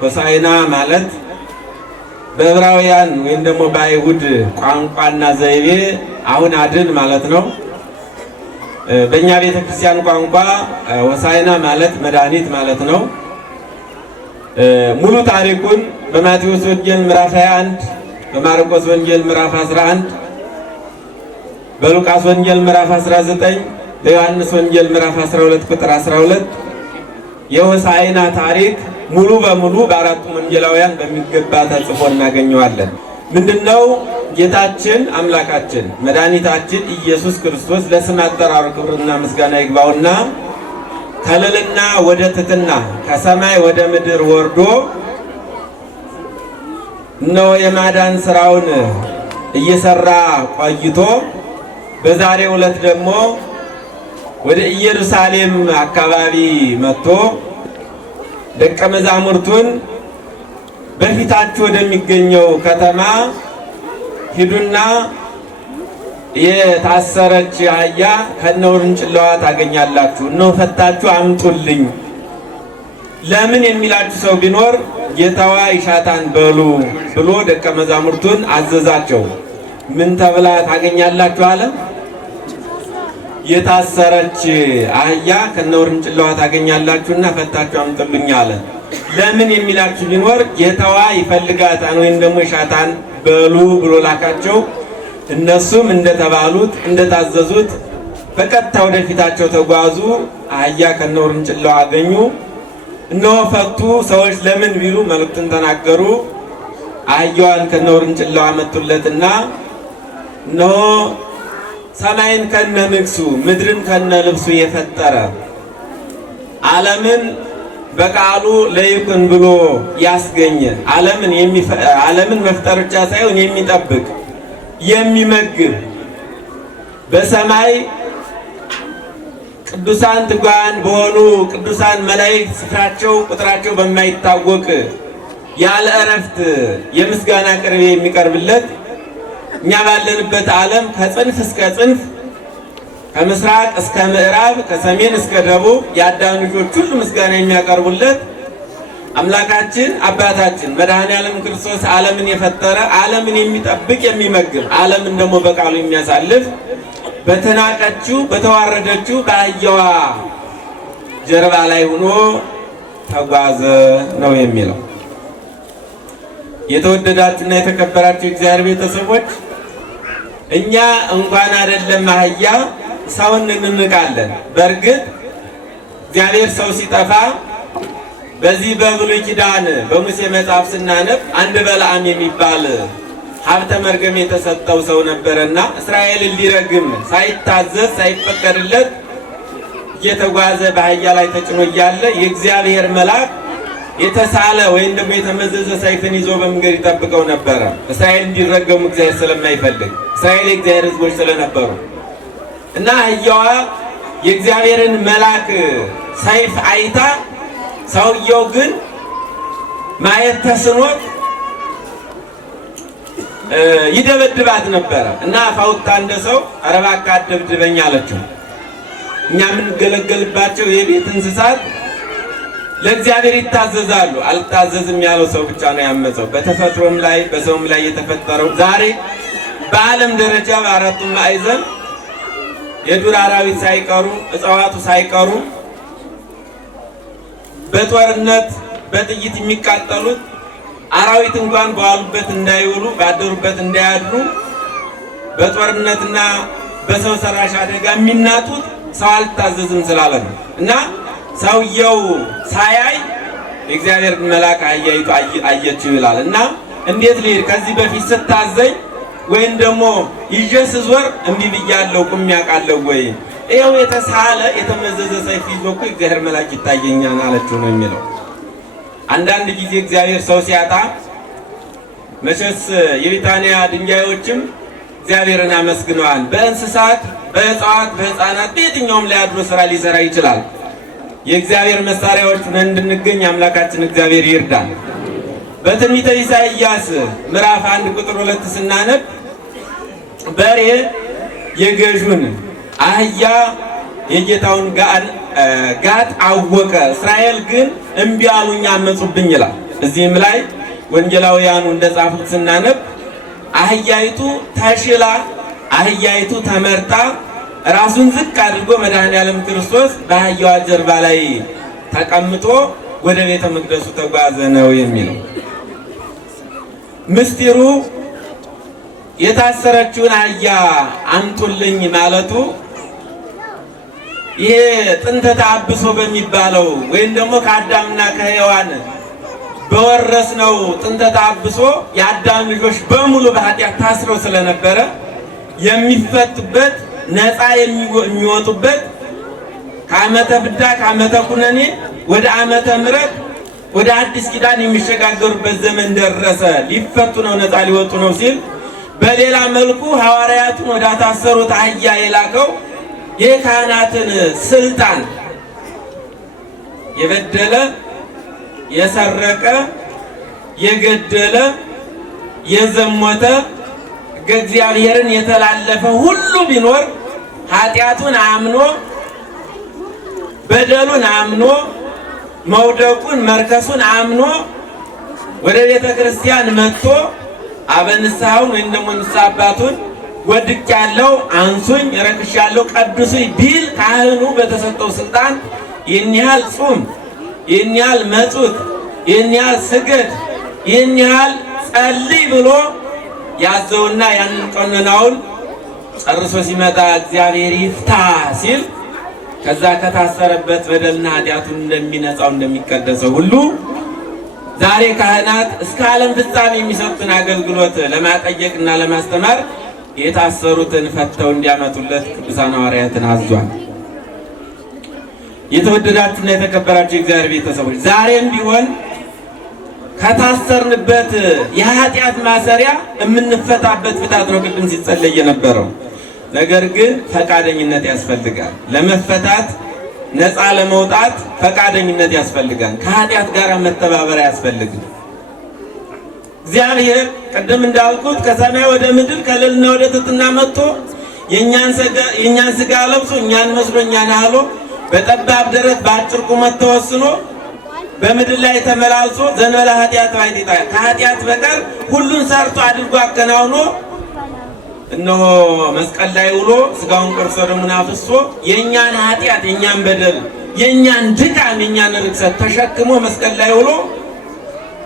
ሆሳዕና ማለት በዕብራውያን ወይም ደግሞ በአይሁድ ቋንቋና ዘይቤ አሁን አድን ማለት ነው። በእኛ ቤተክርስቲያን ቋንቋ ሆሳዕና ማለት መድኃኒት ማለት ነው። ሙሉ ታሪኩን በማቴዎስ ወንጌል ምዕራፍ 21፣ በማርቆስ ወንጌል ምዕራፍ 11፣ በሉቃስ ወንጌል ምዕራፍ 19፣ በዮሐንስ ወንጌል ምዕራፍ 12 ቁጥር 12 የሆሳዕና ታሪክ ሙሉ በሙሉ በአራቱም ወንጌላውያን በሚገባ ተጽፎ እናገኘዋለን። ምንድነው? ጌታችን አምላካችን መድኃኒታችን ኢየሱስ ክርስቶስ ለስም አጠራሩ ክብርና ምስጋና ይግባውና ከልዕልና ወደ ትሕትና ከሰማይ ወደ ምድር ወርዶ እነሆ የማዳን ስራውን እየሰራ ቆይቶ በዛሬው ዕለት ደግሞ ወደ ኢየሩሳሌም አካባቢ መጥቶ ደቀ መዛሙርቱን በፊታችሁ ወደሚገኘው ከተማ ሂዱና የታሰረች አህያ ከነውርንጭላዋ ታገኛላችሁ፣ እነሆ ፈታችሁ አምጡልኝ። ለምን የሚላችሁ ሰው ቢኖር ጌታዋ ይሻታን በሉ ብሎ ደቀ መዛሙርቱን አዘዛቸው። ምን ተብላ ታገኛላችሁ አለ? የታሰረች አህያ ከነውርንጭላዋ ታገኛላችሁና ፈታችሁ አምጡልኝ አለ። ለምን የሚላችሁ ቢኖር ጌታዋ ይፈልጋታን ወይም ደግሞ ይሻታን በሉ ብሎ ላካቸው። እነሱም እንደተባሉት እንደታዘዙት በቀጥታ ወደፊታቸው ተጓዙ። አህያ ከነውርንጭላዋ አገኙ። እነሆ ፈቱ። ሰዎች ለምን ቢሉ መልእክቱን ተናገሩ። አህያዋን ከነውርንጭላዋ መጡለትና እነሆ ሰማይን ከነንግሱ ምድርን ከነልብሱ የፈጠረ ዓለምን በቃሉ ለይኩን ብሎ ያስገኘ ዓለምን መፍጠር ብቻ ሳይሆን የሚጠብቅ የሚመግብ በሰማይ ቅዱሳን ትጓን በሆኑ ቅዱሳን መላእክት ስፍራቸው ቁጥራቸው በማይታወቅ ያለ እረፍት የምስጋና ቅርቤ የሚቀርብለት እኛ ባለንበት ዓለም ከጽንፍ እስከ ጽንፍ ከምስራቅ እስከ ምዕራብ ከሰሜን እስከ ደቡብ የአዳም ልጆች ሁሉ ምስጋና የሚያቀርቡለት አምላካችን አባታችን መድኃኔዓለም ክርስቶስ ዓለምን የፈጠረ ዓለምን የሚጠብቅ የሚመግብ ዓለምን ደግሞ በቃሉ የሚያሳልፍ በተናቀችው በተዋረደችው በአህያዋ ጀርባ ላይ ሆኖ ተጓዘ ነው የሚለው። የተወደዳችሁና የተከበራችሁ እግዚአብሔር ቤተሰቦች እኛ እንኳን አይደለም አህያ ሰውን እንንቃለን። በእርግጥ እግዚአብሔር ሰው ሲጠፋ በዚህ በብሉይ ኪዳን በሙሴ መጽሐፍ ስናነብ አንድ በለዓም የሚባል ሀብተ መርገም የተሰጠው ሰው ነበረና እስራኤልን ሊረግም ሳይታዘዝ ሳይፈቀድለት እየተጓዘ በአህያ ላይ ተጭኖ እያለ የእግዚአብሔር መልአክ የተሳለ ወይም ደግሞ የተመዘዘ ሰይፍን ይዞ በመንገድ ይጠብቀው ነበረ። እስራኤል እንዲረገሙ እግዚአብሔር ስለማይፈልግ እስራኤል የእግዚአብሔር ሕዝቦች ስለነበሩ እና አህያዋ የእግዚአብሔርን መልአክ ሰይፍ አይታ ሰውየው ግን ማየት ተስኖት ይደበድባት ነበረ እና ፋውታ እንደ ሰው ኧረ እባክህ አትደብድበኝ አለችው። እኛ የምንገለገልባቸው የቤት እንስሳት ለእግዚአብሔር ይታዘዛሉ። አልታዘዝም ያለው ሰው ብቻ ነው ያመፀው። በተፈጥሮም ላይ በሰውም ላይ የተፈጠረው ዛሬ በዓለም ደረጃ በአራቱም ማዕዘን የዱር አራዊት ሳይቀሩ እጽዋቱ ሳይቀሩ በጦርነት በጥይት የሚቃጠሉት አራዊት እንኳን በዋሉበት እንዳይውሉ ባደሩበት እንዳያድሩ በጦርነትና በሰው ሰራሽ አደጋ የሚናጡት ሰው አልታዘዝም ስላለ ነው እና ሰውየው ሳያይ እግዚአብሔር መልአክ አያይቶ አየችው ይላል እና እንዴት ልሂድ ከዚህ በፊት ስታዘኝ ወይም ደግሞ ይዤ ስዞር እምቢ ብያለሁ ቁም ያውቃለሁ ወይ ይኸው የተሳለ የተመዘዘ ሰይፍ ይዞ እኮ እግዚአብሔር መልአክ ይታየኛል አለችው ነው የሚለው። አንዳንድ ጊዜ እግዚአብሔር ሰው ሲያጣ መቼስ የቢታንያ ድንጋዮችም እግዚአብሔርን አመስግነዋል። በእንስሳት በእጽዋት በሕፃናት በየትኛውም ላይ አድሮ ስራ ሊሰራ ይችላል። የእግዚአብሔር መሳሪያዎች እንድንገኝ አምላካችን እግዚአብሔር ይርዳል። በትንቢተ ኢሳይያስ ምዕራፍ 1 ቁጥር 2 ስናነብ በሬ የገዡን አህያ የጌታውን ጋጥ አወቀ፣ እስራኤል ግን እምቢ አሉኝ አመጹብኝ ይላል። እዚህም ላይ ወንጌላውያኑ እንደጻፉት ስናነብ አህያይቱ ተሽላ አህያይቱ ተመርጣ ራሱን ዝቅ አድርጎ መድኃኔዓለም ክርስቶስ በአህያዋ ጀርባ ላይ ተቀምጦ ወደ ቤተ መቅደሱ ተጓዘ ነው የሚለው። ምስጢሩ የታሰረችውን አህያ አምጡልኝ ማለቱ ይሄ ጥንተ ተአብሶ በሚባለው ወይም ደግሞ ከአዳምና ከሔዋን በወረስነው ጥንተ ተአብሶ የአዳም ልጆች በሙሉ በኃጢአት ታስረው ስለነበረ የሚፈቱበት ነፃ የሚወጡበት ከዓመተ ፍዳ ከዓመተ ኩነኔ ወደ ዓመተ ምሕረት ወደ አዲስ ኪዳን የሚሸጋገሩበት ዘመን ደረሰ፣ ሊፈቱ ነው፣ ነፃ ሊወጡ ነው ሲል፣ በሌላ መልኩ ሐዋርያቱን ወደ ታሰሩት አህያ የላከው የካህናትን ስልጣን የበደለ የሰረቀ የገደለ የዘሞተ እግዚአብሔርን የተላለፈ ሁሉ ቢኖር ኃጢአቱን አምኖ በደሉን አምኖ መውደቁን መርከሱን አምኖ ወደ ቤተ ክርስቲያን መጥቶ አበንሳውን ወይም ደግሞ ንስሐ አባቱን ወድቄያለሁ፣ አንሱኝ፣ ረክሻለሁ፣ ቀድሱኝ ቢል ካህኑ በተሰጠው ስልጣን ይህን ያህል ጹም፣ ይህን ያህል መጹት፣ ይህን ያህል ስገድ፣ ይህን ያህል ጸልይ ብሎ ያዘውና ያንን ቀኖናውን ጨርሶ ሲመጣ እግዚአብሔር ይፍታ ሲል ከዛ ከታሰረበት በደልና ኃጢአቱን እንደሚነጻው እንደሚቀደሰው ሁሉ ዛሬ ካህናት እስከ ዓለም ፍጻሜ የሚሰጡትን አገልግሎት ለማጠየቅና ለማስተማር የታሰሩትን ፈተው እንዲያመጡለት ቅዱሳን ሐዋርያትን አዟል። የተወደዳችሁና የተከበራችሁ የእግዚአብሔር ቤተሰቦች ዛሬም ቢሆን ከታሰርንበት የኃጢአት ማሰሪያ የምንፈታበት ፍታት ነው ቅድም ሲጸለይ የነበረው። ነገር ግን ፈቃደኝነት ያስፈልጋል። ለመፈታት ነፃ ለመውጣት ፈቃደኝነት ያስፈልጋል። ከኃጢአት ጋር መተባበር ያስፈልጋል። እግዚአብሔር ቅድም እንዳልኩት ከሰማይ ወደ ምድር ከልዕልና ወደ ትሕትና መጥቶ የእኛን ሥጋ ለብሶ እኛን መስሎ እኛን አህሎ በጠባብ ደረት በአጭር ቁመት ተወስኖ በምድር ላይ ተመላልሶ ዘንበለ ኃጢአት ባይቲታ ከኃጢአት በቀር ሁሉን ሰርቶ አድርጎ አከናውኖ እነሆ መስቀል ላይ ውሎ ሥጋውን ቆርሶ ደሙን አፍስሶ የእኛን ኃጢአት የእኛን በደል የእኛን ድካም የእኛን ርክሰት ተሸክሞ መስቀል ላይ ውሎ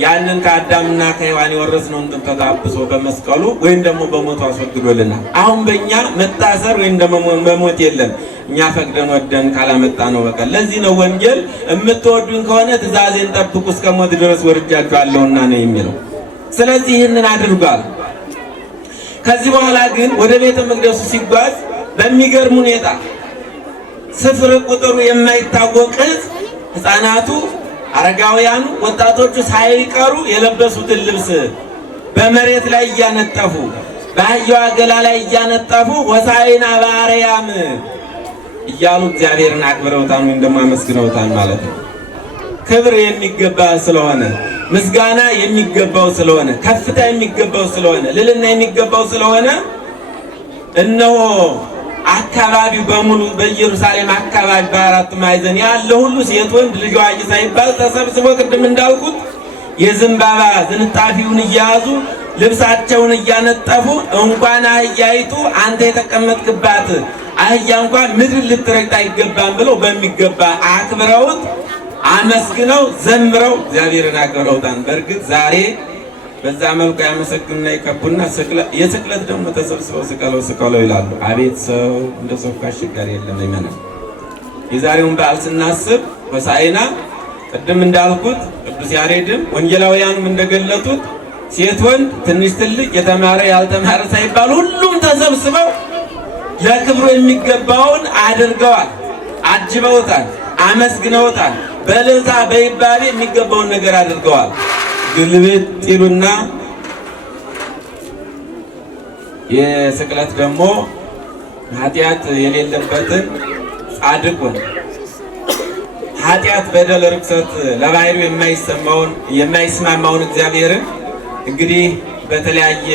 ያንን ከአዳምና ከሔዋን የወረስነውን ጥንተ ተአብሶ በመስቀሉ ወይም ደግሞ በሞቱ አስወግዶልናል። አሁን በእኛ መታሰር ወይም ደግሞ መሞት የለም። እኛ ፈቅደን ወደን ካላመጣ ነው በቀር። ለዚህ ነው ወንጌል የምትወዱን ከሆነ ትእዛዜን ጠብቁ እስከ ሞት ድረስ ወርጃችኋለሁና ነው የሚለው። ስለዚህ ይህንን አድርጓል። ከዚህ በኋላ ግን ወደ ቤተ መቅደሱ ሲጓዝ በሚገርም ሁኔታ ስፍር ቁጥሩ የማይታወቅ ሕፃናቱ፣ አረጋውያኑ፣ ወጣቶቹ ሳይቀሩ የለበሱትን ልብስ በመሬት ላይ እያነጠፉ በአህያዋ ገላ ላይ እያነጠፉ ሆሳዕና በአርያም እያሉ እግዚአብሔርን አክብረውታል ወይም ደግሞ አመስግነውታል ማለት ነው። ክብር የሚገባ ስለሆነ፣ ምስጋና የሚገባው ስለሆነ፣ ከፍታ የሚገባው ስለሆነ፣ ልዕልና የሚገባው ስለሆነ እነሆ አካባቢው በሙሉ በኢየሩሳሌም አካባቢ በአራት ማዕዘን ያለ ሁሉ ሴት ወንድ ልጅ አዋቂ ሳይባል ተሰብስቦ ቅድም እንዳልኩት የዘንባባ ዝንጣፊውን እያያዙ ልብሳቸውን እያነጠፉ እንኳን አህያይቱ አንተ የተቀመጥክባት አህያ እንኳን ምድር ልትረግጥ አይገባም ብለው በሚገባ አክብረውት አመስግነው ዘምረው እግዚአብሔርን አክብረውታል። በእርግጥ ዛሬ በዛ መልኩ ያመሰግኑና ይከቡና የስቅለት ደግሞ ተሰብስበው ስቀለው ስቀለው ይላሉ። አቤት ሰው እንደ ሰው አስቸጋሪ የለም ይመናል። የዛሬውን በዓል ስናስብ ሆሳዕና ቅድም እንዳልኩት ቅዱስ ያሬድም ወንጌላውያንም እንደገለጡት ሴት ወንድ፣ ትንሽ ትልቅ፣ የተማረ ያልተማረ ሳይባል ሁሉም ተሰብስበው ለክብሩ የሚገባውን አድርገዋል፣ አጅበውታል፣ አመስግነውታል። በእልልታ በይባቤ የሚገባውን ነገር አድርገዋል። ግልብጥ ይሉና የስቅለት ደግሞ ኃጢአት የሌለበትን ጻድቁን ኃጢአት፣ በደል፣ ርክሰት ለባህሪው የማይስማማውን እግዚአብሔርን እንግዲህ በተለያየ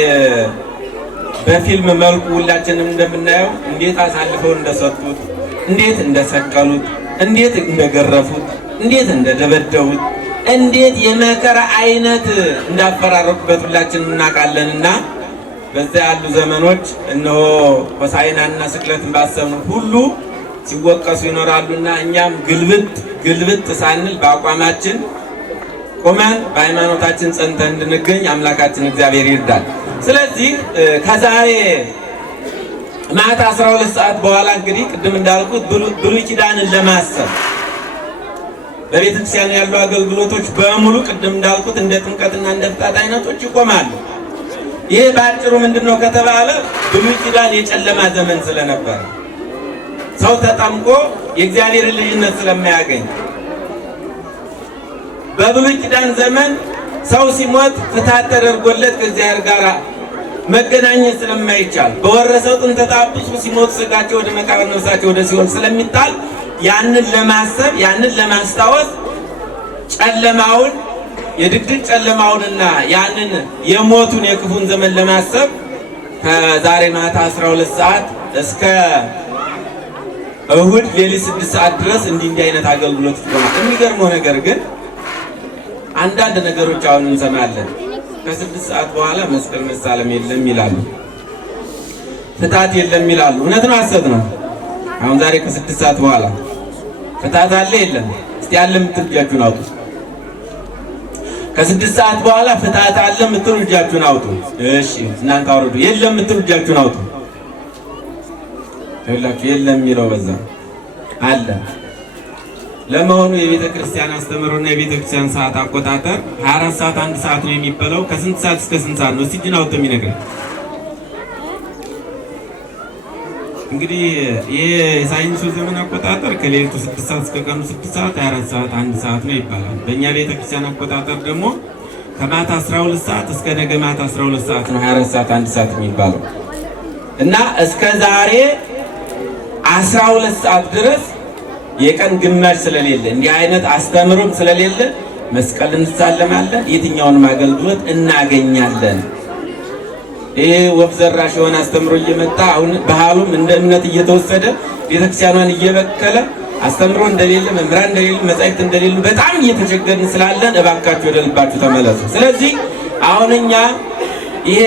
በፊልም መልኩ ሁላችንም እንደምናየው እንዴት አሳልፈው እንደሰጡት፣ እንዴት እንደሰቀሉት፣ እንዴት እንደገረፉት፣ እንዴት እንደደበደቡት እንዴት የመከራ አይነት እንዳፈራረቁበት ሁላችንም እናውቃለንና በዛ ያሉ ዘመኖች እነሆ ሆሳዕናና ስቅለትን ባሰብነው ሁሉ ሲወቀሱ ይኖራሉና እኛም ግልብጥ ሳንል በአቋማችን ቆመን በሃይማኖታችን ጸንተን እንድንገኝ አምላካችን እግዚአብሔር ይርዳል። ስለዚህ ከዛሬ ማታ 12 ሰዓት በኋላ እንግዲህ ቅድም እንዳልኩት ብሉይ ኪዳንን ለማሰብ በቤተክርስቲያን ያሉ አገልግሎቶች በሙሉ ቅድም እንዳልኩት እንደ ጥምቀትና እንደ ፍታት አይነቶች ይቆማሉ። ይሄ ባጭሩ ምንድነው ከተባለ ብሉይ ኪዳን የጨለማ ዘመን ስለነበር ሰው ተጠምቆ የእግዚአብሔር ልጅነት ስለማያገኝ በብሉይ ኪዳን ዘመን ሰው ሲሞት ፍታት ተደርጎለት ከእግዚአብሔር ጋር መገናኘት ስለማይቻል በወረሰው ጥንተ ተጣብሶ ሲሞት ስጋቸው ወደ መቃብር ነፍሳቸው ወደ ሲኦል ስለሚጣል ያንን ለማሰብ ያንን ለማስታወስ ጨለማውን የድቅድቅ ጨለማውንና ያንን የሞቱን የክፉን ዘመን ለማሰብ ከዛሬ ማታ 12 ሰዓት እስከ እሁድ ሌሊት 6 ሰዓት ድረስ እንዲህ አይነት አገልግሎት ይቆማል። የሚገርመው ነገር ግን አንዳንድ ነገሮች አሁን እንሰማለን። ከ6 ሰዓት በኋላ መስቀል መሳለም የለም ይላሉ፣ ፍታት የለም ይላሉ። እውነት ነው ሐሰት ነው? አሁን ዛሬ ከ6 ሰዓት በኋላ ፍታት አለ የለም? እስቲ ያለ የምትሉ እጃችሁን አውጡ። ከ6 ሰዓት በኋላ ፍታት አለ የምትሉ እጃችሁን አውጡ። እሺ እናንተ አውርዱ። የለም የምትሉ እጃችሁን አውጡ። ይላችሁ የለም የሚለው በዛ አለ። ለመሆኑ የቤተ ክርስቲያን አስተምህሮና የቤተ ክርስቲያን ሰዓት አቆጣጠር 24 ሰዓት 1 ሰዓት ነው የሚባለው? ከስንት ሰዓት እስከ ስንት ሰዓት ነው? እስቲ እጅን አውጥቶ የሚነግረን እንግዲህ የሳይንሱ ዘመን አቆጣጠር ከሌሊቱ 6 ሰዓት እስከ ቀኑ 6 ሰዓት 24 ሰዓት 1 ሰዓት ነው ይባላል። በእኛ ቤተ ክርስቲያን አቆጣጠር ደግሞ ከማታ 12 ሰዓት እስከ ነገ ማታ 12 ሰዓት ነው 24 ሰዓት 1 ሰዓት የሚባለው እና እስከ ዛሬ 12 ሰዓት ድረስ የቀን ግማሽ ስለሌለ እንዲህ አይነት አስተምሮም ስለሌለ መስቀል እንሳለማለን፣ የትኛውንም አገልግሎት እናገኛለን። ይሄ ወፍ ዘራሽ የሆነ አስተምሮ እየመጣ አሁን ባህሉም እንደ እምነት እየተወሰደ ቤተክርስቲያኗን እየበከለ አስተምሮ እንደሌለ መምህራን እንደሌለ መጻሕፍት እንደሌሉ በጣም እየተቸገርን ስላለን እባካችሁ ወደ ልባችሁ ተመለሱ። ስለዚህ አሁን እኛ ይሄ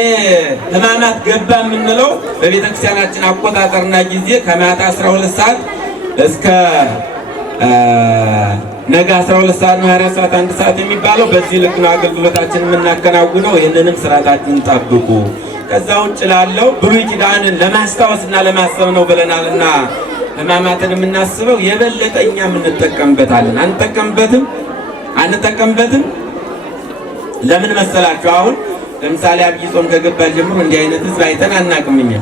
ሕማማት ገባ የምንለው በቤተክርስቲያናችን አቆጣጠርና ጊዜ ከማታ 12 ሰዓት እስከ ነገ 12 ሰዓት ነው 24 ሰዓት 1 ሰዓት የሚባለው በዚህ ልክ ነው አገልግሎታችን የምናከናውነው። ይህንንም ስርዓታችንን ጠብቁ። ከዛ ውጭ ላለው ብሉይ ኪዳንን ለማስታወስና ለማሰብ ነው ብለናልና ሕማማትን የምናስበው የበለጠ እኛም እንጠቀምበታለን። አንጠቀምበትም ለምን መሰላችሁ? አሁን ለምሳሌ አብይ ጾም ከገባ ጀምሮ እንዲህ አይነት ህዝብ አይተን አናውቅም። እኛ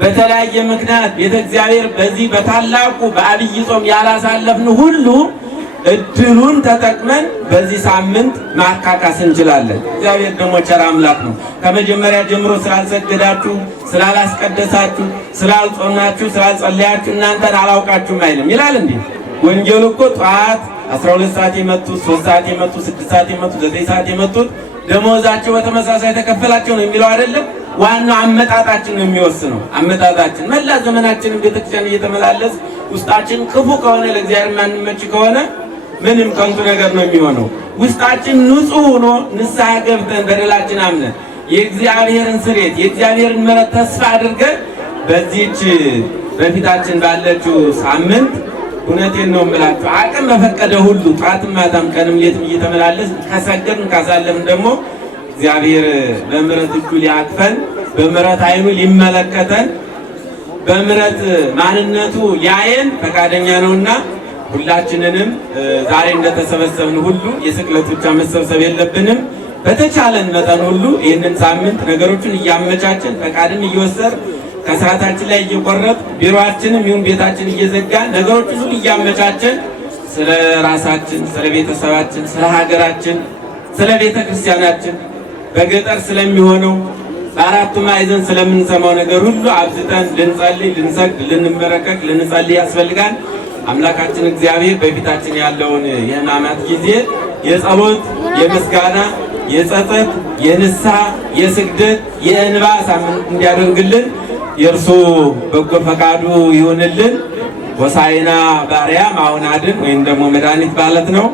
በተለያየ ምክንያት ቤተ እግዚአብሔር በዚህ በታላቁ በአብይ ጾም ያላሳለፍን ሁሉ እድሉን ተጠቅመን በዚህ ሳምንት ማካካስ እንችላለን። እግዚአብሔር ደግሞ ቸር አምላክ ነው። ከመጀመሪያ ጀምሮ ስላልሰገዳችሁ፣ ስላላስቀደሳችሁ፣ ስላልጾማችሁ፣ ስላልጸለያችሁ እናንተን አላውቃችሁም አይልም ይላል እንዴ ወንጌሉ እኮ ጠዋት 12 ሰዓት የመጡት 3 ሰዓት የመጡት 6 ሰዓት የመጡት 9 ሰዓት የመጡት ደሞዛቸው በተመሳሳይ ተከፈላቸው ነው የሚለው አይደለም። ዋናው አመጣጣችን ነው የሚወስነው። አመጣጣችን መላ ዘመናችንን ቤተክርስቲያን እየተመላለስ ውስጣችን ክፉ ከሆነ ለእግዚአብሔር ማንመች ከሆነ ምንም ከንቱ ነገር ነው የሚሆነው። ውስጣችን ንጹህ ሆኖ ንስሐ ገብተን በደላችን አምነን የእግዚአብሔርን ስርየት የእግዚአብሔርን ምሕረት ተስፋ አድርገን በዚህች በፊታችን ባለችው ሳምንት እውነቴን ነው የምላችሁ አቅም በፈቀደ ሁሉ ጧትም ማታም ቀንም ሌትም እየተመላለስ ከሰገድን ካሳለፍን ደግሞ እግዚአብሔር በምሕረት እጁ ሊያቅፈን በምሕረት ዓይኑ ሊመለከተን በምሕረት ማንነቱ ሊያየን ፈቃደኛ ነውና ሁላችንንም ዛሬ እንደተሰበሰብን ሁሉ የስቅለት ብቻ መሰብሰብ የለብንም። በተቻለን መጠን ሁሉ ይህንን ሳምንት ነገሮችን እያመቻችን ፈቃድን እየወሰድን ከሰዓታችን ላይ እየቆረጥ ቢሮአችንም ይሁን ቤታችን እየዘጋን ነገሮችን ሁሉ እያመቻችን ስለ ራሳችን፣ ስለ ቤተሰባችን፣ ስለ ሀገራችን፣ ስለ ቤተ ክርስቲያናችን በገጠር ስለሚሆነው በአራቱ ማዕዘን ስለምንሰማው ነገር ሁሉ አብዝተን ልንጸልይ፣ ልንሰግድ፣ ልንመረከክ፣ ልንጸልይ ያስፈልጋል። አምላካችን እግዚአብሔር በፊታችን ያለውን የሕማማት ጊዜ የጸሎት፣ የምስጋና፣ የጸጸት፣ የንስሐ፣ የስግደት፣ የእንባ ሳምንት እንዲያደርግልን የእርሱ በጎ ፈቃዱ ይሁንልን። ሆሳዕና በአርያም አሁን አድን ወይም ደግሞ መድኃኒት ማለት ነው።